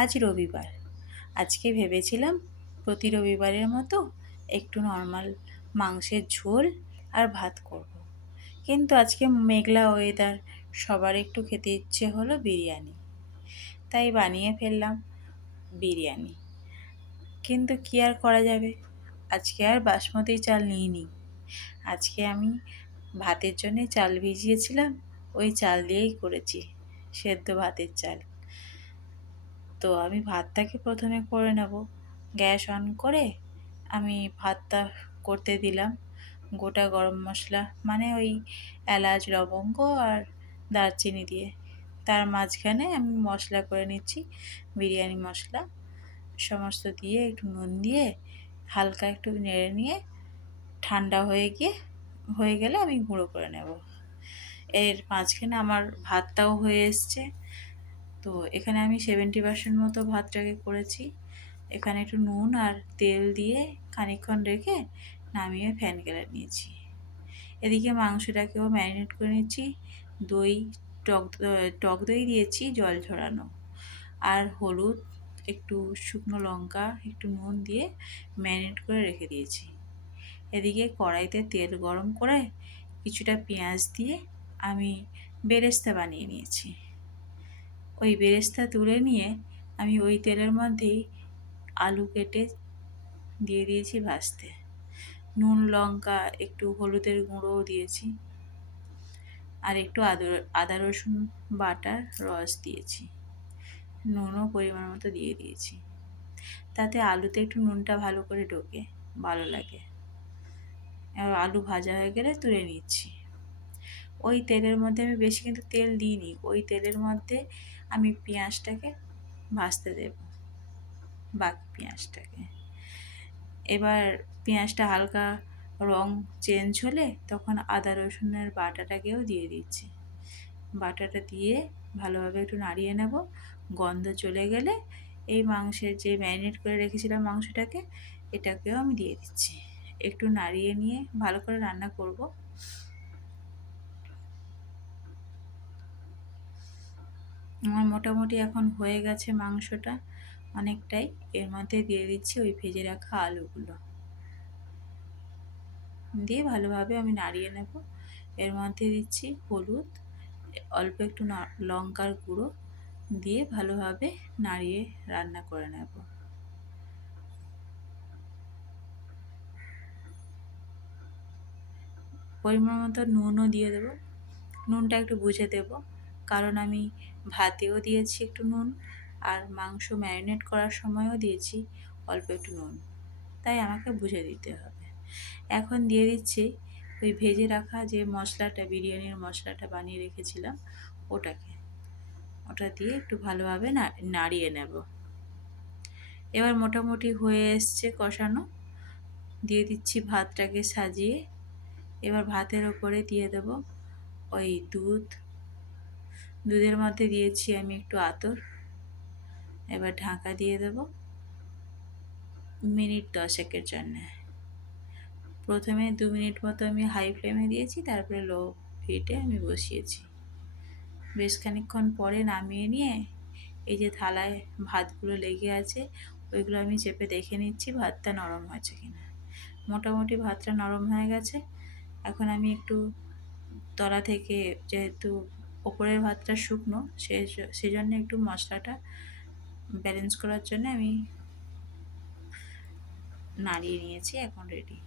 আজ রবিবার। আজকে ভেবেছিলাম প্রতি রবিবারের মতো একটু নর্মাল মাংসের ঝোল আর ভাত করব। কিন্তু আজকে মেঘলা ওয়েদার, সবার একটু খেতে ইচ্ছে হলো বিরিয়ানি। তাই বানিয়ে ফেললাম বিরিয়ানি। কিন্তু কী আর করা যাবে, আজকে আর বাসমতি চাল নিইনি। আজকে আমি ভাতের জন্যে চাল ভিজিয়েছিলাম, ওই চাল দিয়েই করেছি, সেদ্ধ ভাতের চাল। তো আমি ভাতটাকে প্রথমে করে নেব। গ্যাস অন করে আমি ভাতটা করতে দিলাম। গোটা গরম মশলা মানে ওই এলাচ, লবঙ্গ আর দারচিনি দিয়ে, তার মাঝখানে আমি মশলা করে নিচ্ছি, বিরিয়ানি মশলা সমস্ত দিয়ে একটু নুন দিয়ে হালকা একটু নেড়ে নিয়ে ঠান্ডা হয়ে গেলে আমি গুঁড়ো করে নেব। এর মাঝখানে আমার ভাতটাও হয়ে এসছে। তো এখানে আমি 70% মতো ভাতটাকে করেছি। এখানে একটু নুন আর তেল দিয়ে খানিকক্ষণ রেখে নামিয়ে ফ্যান গেলে নিয়েছি। এদিকে মাংসটাকেও ম্যারিনেট করে নিচ্ছি। দই, টক দই দিয়েছি জল ঝরানো, আর হলুদ, একটু শুকনো লঙ্কা, একটু নুন দিয়ে ম্যারিনেট করে রেখে দিয়েছি। এদিকে কড়াইতে তেল গরম করে কিছুটা পেঁয়াজ দিয়ে আমি বেরেস্তা বানিয়ে নিয়েছি। ওই বেরেস্তা তুলে নিয়ে আমি ওই তেলের মধ্যেই আলু কেটে দিয়ে দিয়েছি ভাজতে। নুন, লঙ্কা, একটু হলুদের গুঁড়োও দিয়েছি, আর একটু আদা রসুন বাটার রস দিয়েছি। নুনও পরিমাণ মতো দিয়ে দিয়েছি, তাতে আলুতে একটু নুনটা ভালো করে ঢোকে, ভালো লাগে। এবার আলু ভাজা হয়ে গেলে তুলে নিচ্ছি। ওই তেলের মধ্যে আমি বেশি কিন্তু তেল দিইনি, ওই তেলের মধ্যে আমি পেঁয়াজটাকে ভাজতে দেব, বাকি পেঁয়াজটাকে। এবার পেঁয়াজটা হালকা রং চেঞ্জ হলে তখন আদা রসুনের বাটাটাকেও দিয়ে দিচ্ছি। বাটাটা দিয়ে ভালোভাবে একটু নাড়িয়ে নেব। গন্ধ চলে গেলে এই মাংসের যে ম্যারিনেট করে রেখেছিলাম মাংসটাকে, এটাকেও আমি দিয়ে দিচ্ছি। একটু নাড়িয়ে নিয়ে ভালো করে রান্না করব। আমার মোটামুটি এখন হয়ে গেছে মাংসটা অনেকটাই। এর মধ্যে দিয়ে দিচ্ছি ওই ভেজে রাখা আলুগুলো, দিয়ে ভালোভাবে আমি নাড়িয়ে নেব। এর মধ্যে দিচ্ছি হলুদ, অল্প একটু লঙ্কার গুঁড়ো দিয়ে ভালোভাবে নাড়িয়ে রান্না করে নেব। পরিমাণ মতো নুনও দিয়ে দেবো। নুনটা একটু বুঝে দেব, কারণ আমি ভাতেও দিয়েছি একটু নুন, আর মাংস ম্যারিনেট করার সময়ও দিয়েছি অল্প একটু নুন, তাই আমাকে বুঝে দিতে হবে। এখন দিয়ে দিচ্ছি ওই ভেজে রাখা যে মশলাটা, বিরিয়ানির মশলাটা বানিয়ে রেখেছিলাম, ওটা দিয়ে একটু ভালোভাবে নাড়িয়ে নেব। এবার মোটামুটি হয়ে এসছে কষানো। দিয়ে দিচ্ছি ভাতটাকে সাজিয়ে। এবার ভাতের ওপরে দিয়ে দেব ওই দুধের মধ্যে দিয়েছি আমি একটু আতর। এবার ঢাকা দিয়ে দেব মিনিট 10-এর জন্যে। প্রথমে 2 মিনিট মতো আমি হাই ফ্লেমে দিয়েছি, তারপরে লো হিটে আমি বসিয়েছি। বেশ খানিকক্ষণ পরে নামিয়ে নিয়ে এই যে থালায় ভাতগুলো লেগে আছে, ওইগুলো আমি চেপে দেখে নিচ্ছি ভাতটা নরম হয়েছে কিনা। মোটামুটি ভাতটা নরম হয়ে গেছে। এখন আমি একটু তলা থেকে, যেহেতু ওপরের ভাতটা শুকনো, সেজন্য একটু মশলাটা ব্যালেন্স করার জন্য আমি নাড়িয়ে নিয়েছি। এখন রেডি।